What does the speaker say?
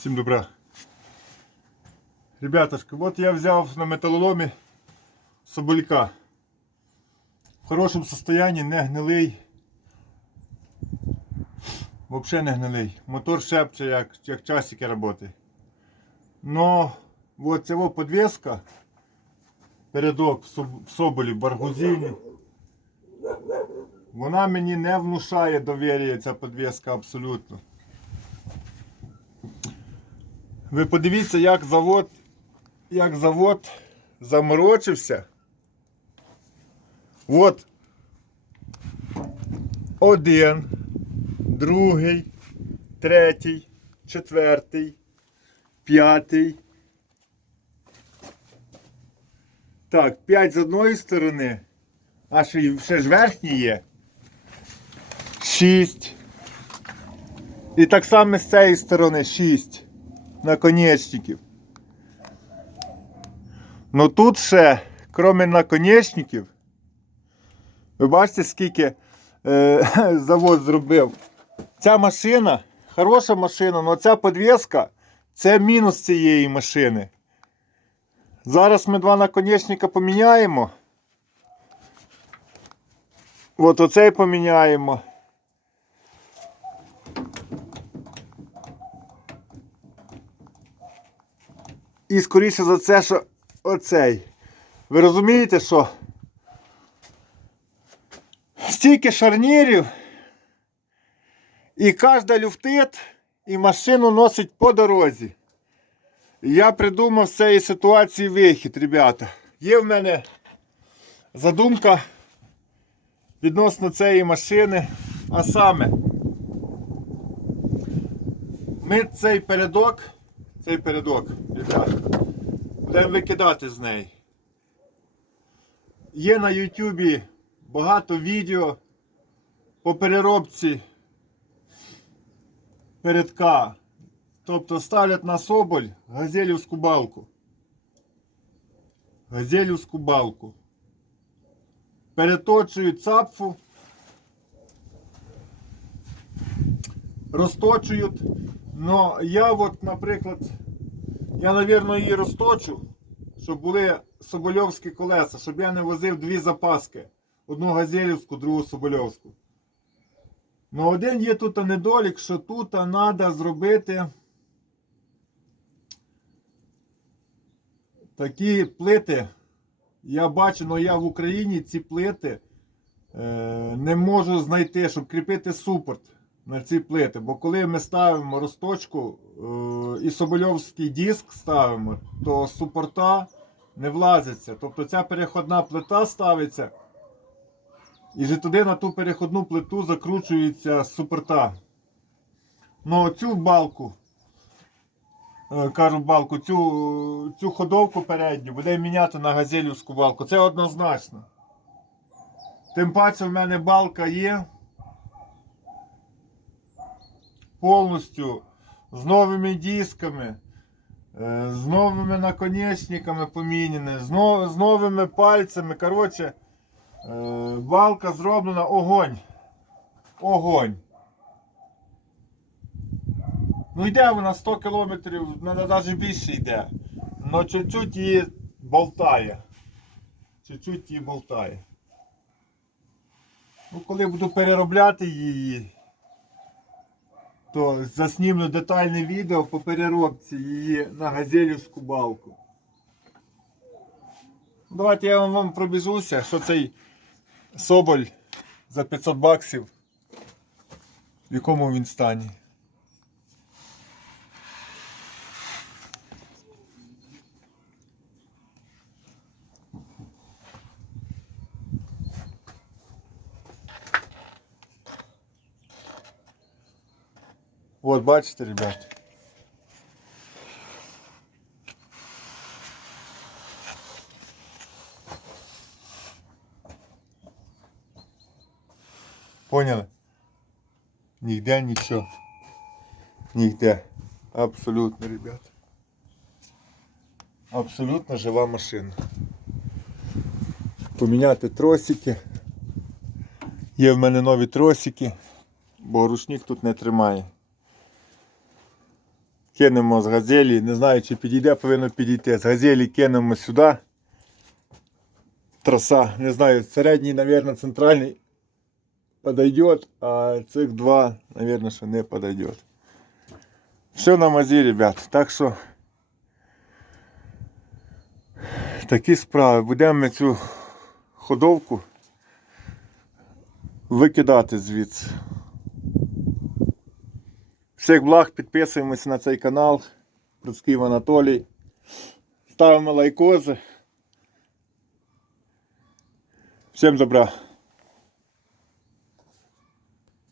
Всім добра. Ребятушки, от я взяв на металоломі соболька. В хорошому состоянии, не гнилий. Взагалі не гнилий. Мотор шепче, як, як часики працює. Но от ця от подвеска, передок в Соболі, в Баргузині, вона мені не внушає довір'я, ця подвеска абсолютно. Ви подивіться, як завод, як завод заморочився. От один, другий, третій, четвертий, п'ятий. Так, п'ять з одної сторони, а ще, ще ж верхній є. Шість. І так само з цієї сторони шість наконечників. Ну тут ще, крім наконечників, ви бачите, скільки е, завод зробив. Ця машина, хороша машина, але ця подвеска це мінус цієї машини. Зараз ми два наконечника поміняємо. От оцей поміняємо. І скоріше за це, що оцей. Ви розумієте, що стільки шарнірів, і кожна люфтит, і машину носить по дорозі. Я придумав з цієї ситуації вихід, ребята. Є в мене задумка відносно цієї машини, а саме ми цей передок, цей передок, будемо викидати з неї. Є на Ютубі багато відео по переробці передка. Тобто ставлять на соболь газелівську балку. Газелівську балку. Переточують цапфу. Розточують. Но я от, наприклад, я, навірно, її розточу, щоб були собольовські колеса, щоб я не возив дві запаски. Одну газелівську, другу собольовську. Ну, один є тут недолік, що тут треба зробити такі плити. Я бачу, але я в Україні ці плити е, не можу знайти, щоб кріпити супорт на ці плити. Бо коли ми ставимо розточку е, і собольовський диск ставимо, то супорта не влазиться. Тобто ця переходна плита ставиться. І вже туди на ту переходну плиту закручується супорта. Ну цю балку, е, кажу балку, цю, цю ходовку передню буде міняти на газелівську балку. Це однозначно. Тим паче в мене балка є повністю з новими дисками, е, з новими наконечниками поміняні, з, новими пальцями. Коротше, Е, Балка зроблена огонь. Огонь. Ну йде вона 100 кілометрів, вона навіть більше йде. Но чуть-чуть її болтає. Чуть-чуть її болтає. Ну, коли буду переробляти її, то заснімлю детальне відео по переробці її на газелівську балку. Давайте я вам, пробіжуся, що цей Соболь за 500 баксів. В якому він стані. От, бачите, ребят. Поняли? Нігде нічого. Нігде. Абсолютно, ребят. Абсолютно жива машина. Поміняти тросики. Є в мене нові тросики, бо рушник тут не тримає. Кинемо з газелі. Не знаю, чи підійде, повинно підійти. З газелі кинемо сюди. Траса, не знаю, середній, мабуть, центральний подойдет, а цих два, мабуть, що не подойдет. Все на мазі, ребят. Так що такі справи. Будемо ми цю ходовку викидати звідси. Всіх благ, підписуємося на цей канал. Процьків Анатолій. Ставимо лайкози. Всім добра.